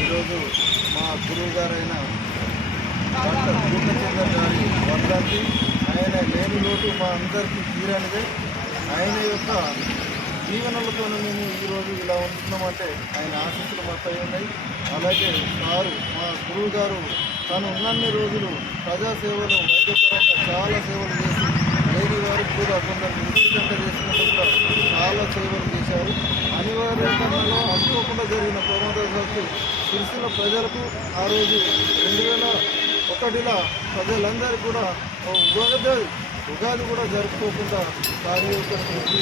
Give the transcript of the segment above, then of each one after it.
ఈరోజు మా గురువు గారైన డాక్టర్ పూర్ణచంద్ర గారి వర్ధంతి. ఆయన లేని లోటు మా అందరికీ తీరనిదే. ఆయన యొక్క జీవనాలతోనే మేము ఈరోజు ఇలా ఉంటున్నామంటే ఆయన ఆశీస్సులు మాపై ఉన్నాయి. అలాగే సారు మా గురువు గారు తను ఉన్నన్ని రోజులు ప్రజాసేవలు వైద్యపరంగా చాలా సేవలు చేసి లేని వారికి కూడా కొందరు ఉచితంగా చేసినట్టు కూడా చాలా సేవలు చేశారు. అనివార్య క్రమంలో అనుకోకుండా జరిగిన ప్రమాదవశాత్తు సిరిసిల్ల ప్రజలకు ఆ రోజు 2001లో ప్రజలందరికీ కూడా ఉగాది కూడా జరుపుకోకుండా సారి యొక్క మృతి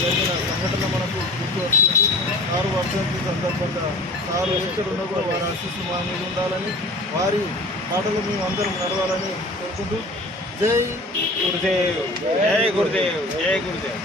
జరిగిన సంఘటన మనకు గుర్తు వస్తుంది. సారు వర్ధంతి సందర్భంగా సారు ఎక్కడున్నా కూడా వారి ఆశీస్సు మా మీద ఉండాలని, వారి పాటలు మేము అందరం నడవాలని కోరుకుంటూ జై గురుదేవ్, జై గురుదేవ్, జై గురుదేవ్.